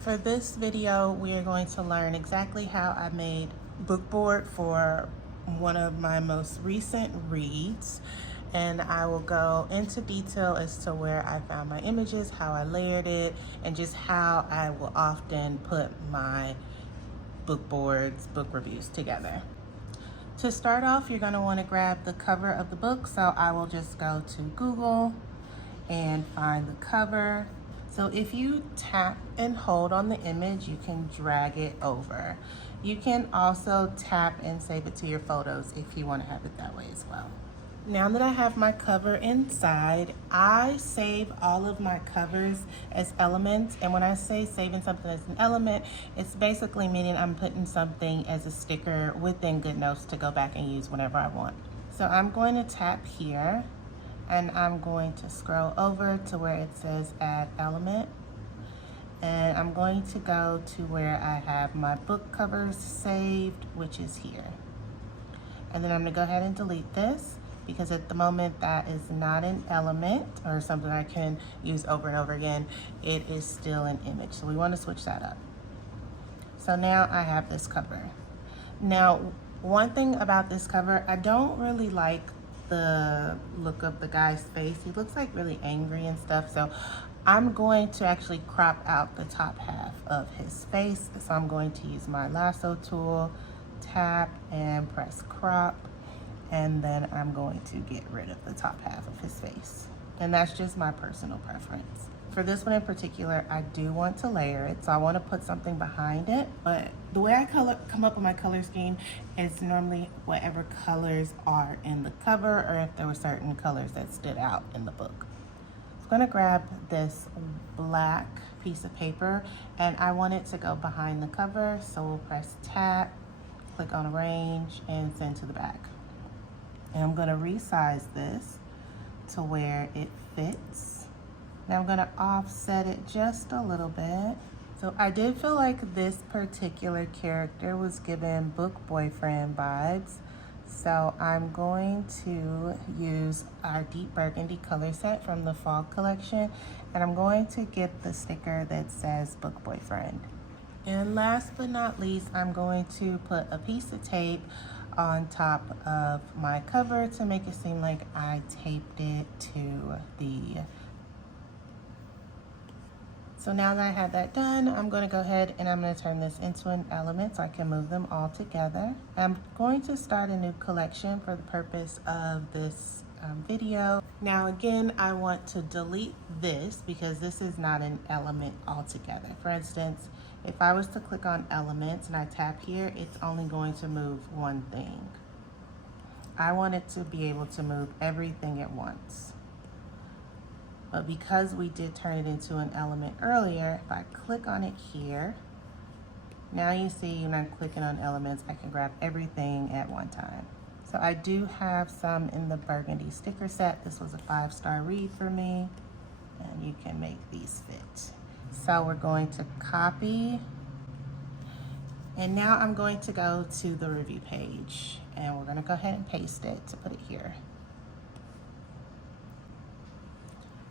For this video, we are going to learn exactly how I made book board for one of my most recent reads. And I will go into detail as to where I found my images, how I layered it, and just how I will often put my book boards, book reviews together. To start off, you're going to want to grab the cover of the book. So I will just go to Google and find the cover. So if you tap and hold on the image, you can drag it over. You can also tap and save it to your photos if you want to have it that way as well. Now that I have my cover inside, I save all of my covers as elements. And when I say saving something as an element, it's basically meaning I'm putting something as a sticker within GoodNotes to go back and use whenever I want. So I'm going to tap here and I'm going to scroll over to where it says add element. And I'm going to go to where I have my book covers saved, which is here. And then I'm gonna go ahead and delete this because at the moment that is not an element or something I can use over and over again. It is still an image. So we want to switch that up. So now I have this cover. Now, one thing about this cover, I don't really like the look of the guy's face. He looks like really angry and stuff. So I'm going to actually crop out the top half of his face. So I'm going to use my lasso tool, tap and press crop, and then I'm going to get rid of the top half of his face. And that's just my personal preference. For this one in particular, I do want to layer it, so I want to put something behind it. But the way I come up with my color scheme is normally whatever colors are in the cover, or if there were certain colors that stood out in the book. I'm going to grab this black piece of paper, and I want it to go behind the cover, so we'll press tab, click on arrange, and send to the back. And I'm going to resize this to where it fits. Now I'm going to offset it just a little bit. So I did feel like this particular character was given book boyfriend vibes. So I'm going to use our deep burgundy color set from the fall collection. And I'm going to get the sticker that says book boyfriend. And last but not least, I'm going to put a piece of tape on top of my cover to make it seem like I taped it to the... So now that I have that done, I'm going to go ahead and I'm going to turn this into an element so I can move them all together. I'm going to start a new collection for the purpose of this video. Now again, I want to delete this because this is not an element altogether. For instance, if I was to click on elements and I tap here, it's only going to move one thing. I want it to be able to move everything at once. But because we did turn it into an element earlier, if I click on it here, now you see when I'm clicking on elements, I can grab everything at one time. So I do have some in the burgundy sticker set. This was a 5-star read for me, and you can make these fit. So we're going to copy, and now I'm going to go to the review page, and we're going to go ahead and paste it to put it here.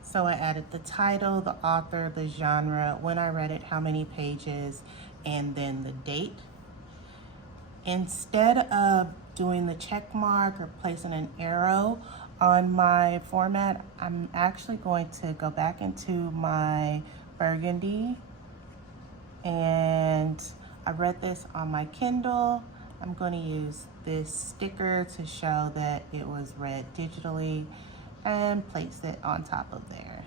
So I added the title, the author, the genre, when I read it, how many pages, and then the date. Instead of doing the check mark or placing an arrow on my format, I'm actually going to go back into my burgundy, and I read this on my Kindle. I'm going to use this sticker to show that it was read digitally and place it on top of there.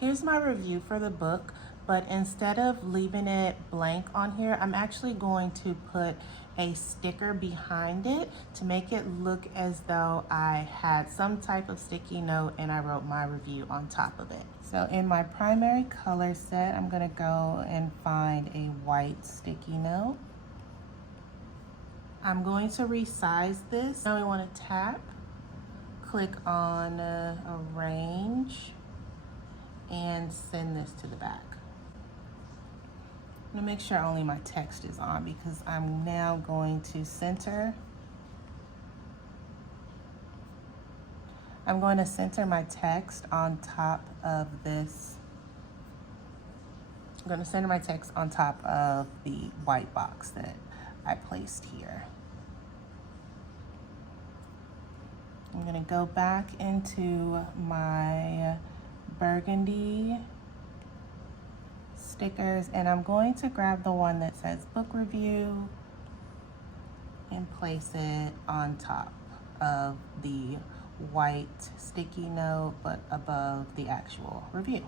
Here's my review for the book, but instead of leaving it blank on here, I'm actually going to put a sticker behind it to make it look as though I had some type of sticky note and I wrote my review on top of it. So in my primary color set, I'm gonna go and find a white sticky note. I'm going to resize this. Now we want to tap, click on arrange, and send this to the back. I'm gonna make sure only my text is on because I'm now going to center. I'm going to center my text on top of this I'm going to center my text on top of the white box that I placed here. I'm going to go back into my burgundy stickers, and I'm going to grab the one that says book review and place it on top of the white sticky note, but above the actual review.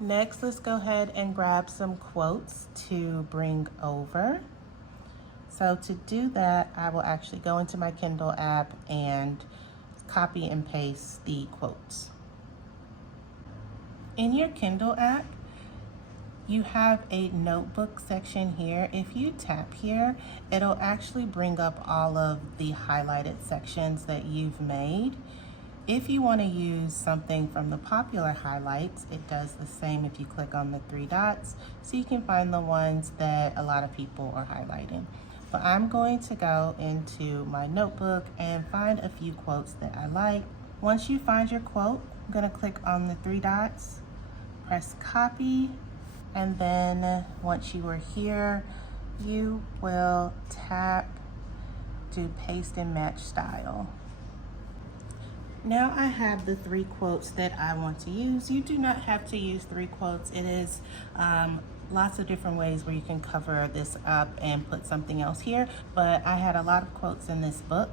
Next, let's go ahead and grab some quotes to bring over. So to do that, I will actually go into my Kindle app and copy and paste the quotes. In your Kindle app, you have a notebook section here. If you tap here, it'll actually bring up all of the highlighted sections that you've made. If you want to use something from the popular highlights, it does the same if you click on the 3 dots, so you can find the ones that a lot of people are highlighting. But I'm going to go into my notebook and find a few quotes that I like. Once you find your quote, I'm going to click on the 3 dots, press copy, and then once you are here, you will tap to paste and match style. Now I have the 3 quotes that I want to use. You do not have to use 3 quotes. It is lots of different ways where you can cover this up and put something else here, but I had a lot of quotes in this book.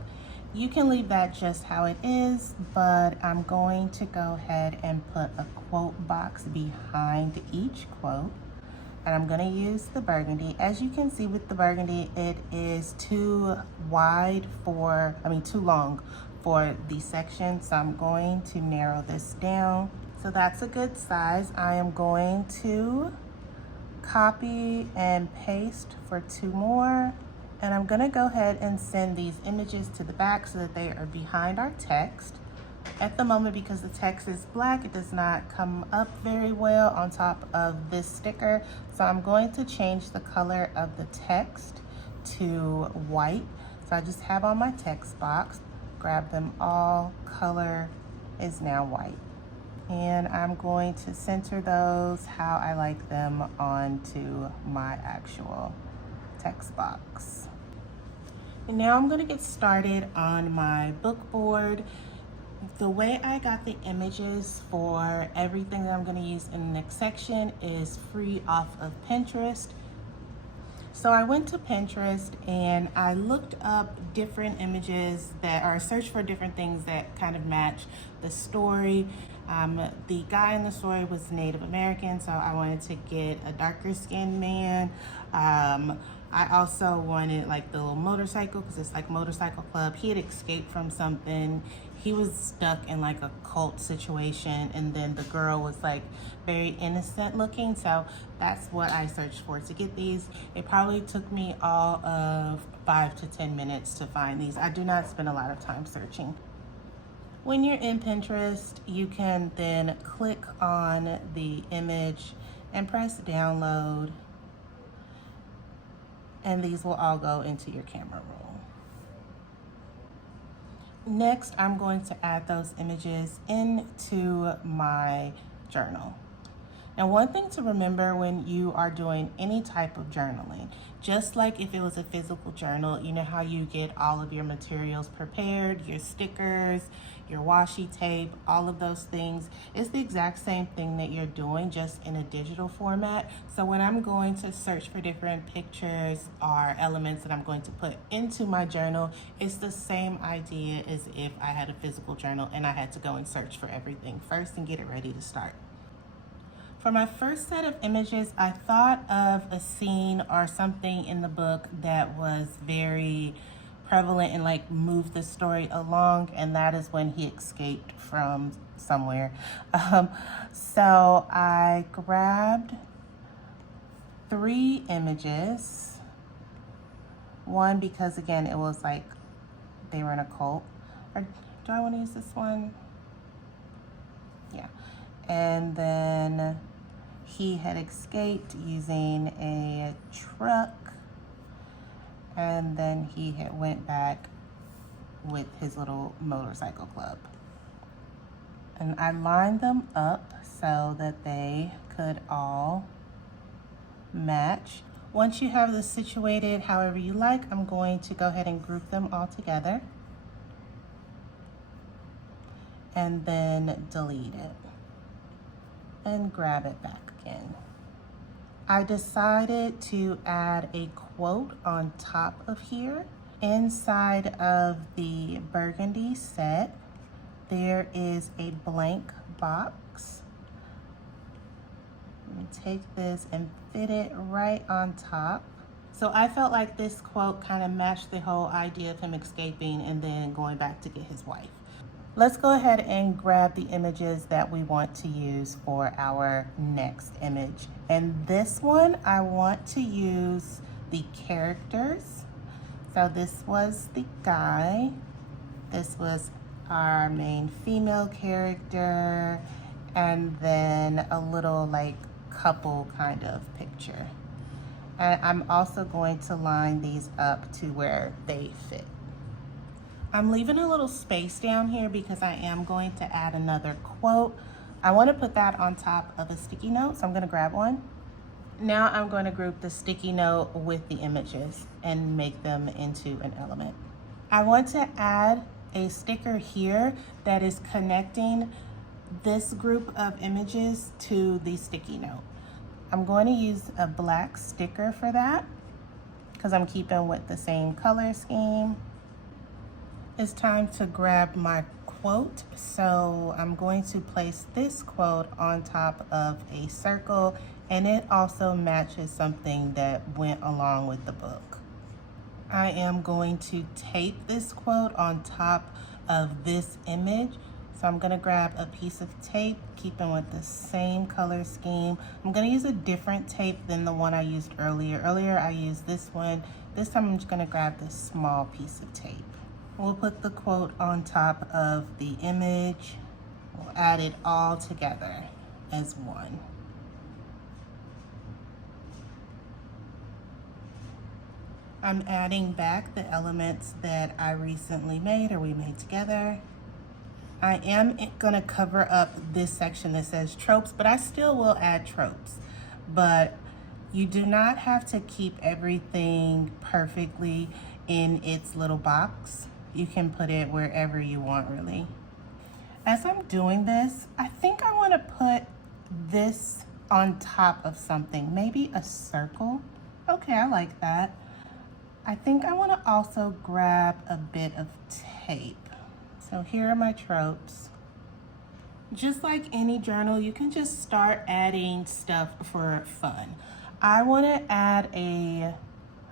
You can leave that just how it is, but I'm going to go ahead and put a quote box behind each quote. And I'm going to use the burgundy. As you can see with the burgundy, it is too long for the section. So I'm going to narrow this down. So that's a good size. I am going to copy and paste for 2 more. And I'm going to go ahead and send these images to the back so that they are behind our text. At the moment, because the text is black, it does not come up very well on top of this sticker. So I'm going to change the color of the text to white. So I just have on my text box, grab them all, color is now white. And I'm going to center those how I like them onto my actual text box. And now I'm going to get started on my book board. The way I got the images for everything that I'm going to use in the next section is free off of Pinterest. So I went to Pinterest and I looked up different images that are searched for different things that kind of match the story. The guy in the story was Native American, so I wanted to get a darker skinned man. I also wanted like the little motorcycle, because it's like motorcycle club. He had escaped from something. He was stuck in like a cult situation, and then the girl was like very innocent looking. So that's what I searched for to get these. It probably took me all of 5 to 10 minutes to find these. I do not spend a lot of time searching. When you're in Pinterest, you can then click on the image and press download, and these will all go into your camera roll. Next, I'm going to add those images into my journal. Now, one thing to remember when you are doing any type of journaling, just like if it was a physical journal, you know how you get all of your materials prepared, your stickers, your washi tape, all of those things. It's the exact same thing that you're doing, just in a digital format. So when I'm going to search for different pictures or elements that I'm going to put into my journal, it's the same idea as if I had a physical journal and I had to go and search for everything first and get it ready to start. For my first set of images, I thought of a scene or something in the book that was very prevalent and like moved the story along, and that is when he escaped from somewhere. So I grabbed 3 images. One, because again, it was like they were in a cult. Or do I want to use this one? Yeah. And then he had escaped using a truck, and then he had went back with his little motorcycle club. And I lined them up so that they could all match. Once you have this situated however you like, I'm going to go ahead and group them all together and then delete it and grab it back again. I decided to add a quote on top of here. Inside of the burgundy set, there is a blank box. Let me take this and fit it right on top. So I felt like this quote kind of matched the whole idea of him escaping and then going back to get his wife. Let's go ahead and grab the images that we want to use for our next image. And this one, I want to use the characters. So this was the guy. This was our main female character. And then a little like couple kind of picture. And I'm also going to line these up to where they fit. I'm leaving a little space down here because I am going to add another quote. I want to put that on top of a sticky note, so I'm going to grab one. Now I'm going to group the sticky note with the images and make them into an element. I want to add a sticker here that is connecting this group of images to the sticky note. I'm going to use a black sticker for that because I'm keeping with the same color scheme. It's time to grab my quote. So I'm going to place this quote on top of a circle, and it also matches something that went along with the book. I am going to tape this quote on top of this image. So I'm gonna grab a piece of tape, keeping with the same color scheme. I'm gonna use a different tape than the one I used earlier. Earlier I used this one. This time I'm just gonna grab this small piece of tape. We'll put the quote on top of the image. We'll add it all together as one. I'm adding back the elements that I recently made or we made together. I am gonna cover up this section that says tropes, but I still will add tropes. But you do not have to keep everything perfectly in its little box. You can put it wherever you want, really. As I'm doing this, I think I want to put this on top of something, maybe a circle. Okay, I like that. I think I want to also grab a bit of tape. So here are my tropes. Just like any journal, you can just start adding stuff for fun. I want to add a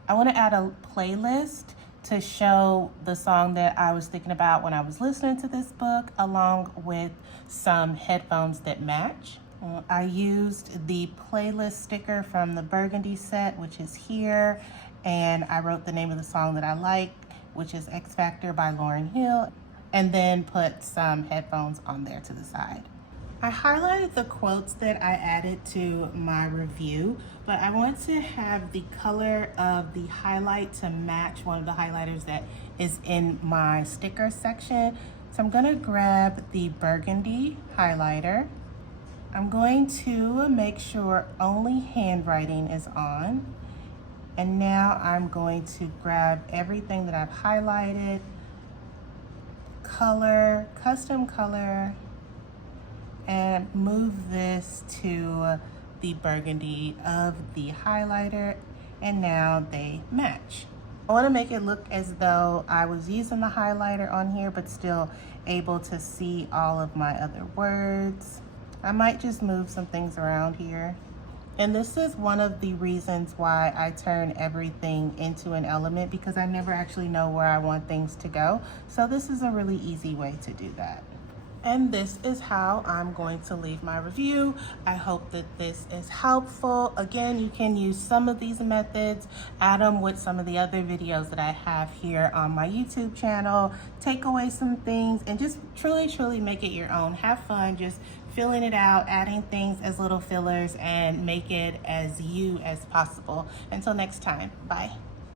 playlist to show the song that I was thinking about when I was listening to this book, along with some headphones that match. I used the playlist sticker from the burgundy set, which is here, and I wrote the name of the song that I like, which is X Factor by Lauryn Hill, and then put some headphones on there to the side. I highlighted the quotes that I added to my review, but I want to have the color of the highlight to match one of the highlighters that is in my sticker section. So I'm gonna grab the burgundy highlighter. I'm going to make sure only handwriting is on. And now I'm going to grab everything that I've highlighted, color, custom color, and move this to the burgundy of the highlighter, and now they match. I want to make it look as though I was using the highlighter on here but still able to see all of my other words. I might just move some things around here. And this is one of the reasons why I turn everything into an element, because I never actually know where I want things to go. So this is a really easy way to do that. And this is how I'm going to leave my review. I hope that this is helpful. Again, you can use some of these methods, add them with some of the other videos that I have here on my YouTube channel, take away some things, and just truly make it your own. Have fun, just filling it out, adding things as little fillers, and make it as you as possible. Until next time, bye.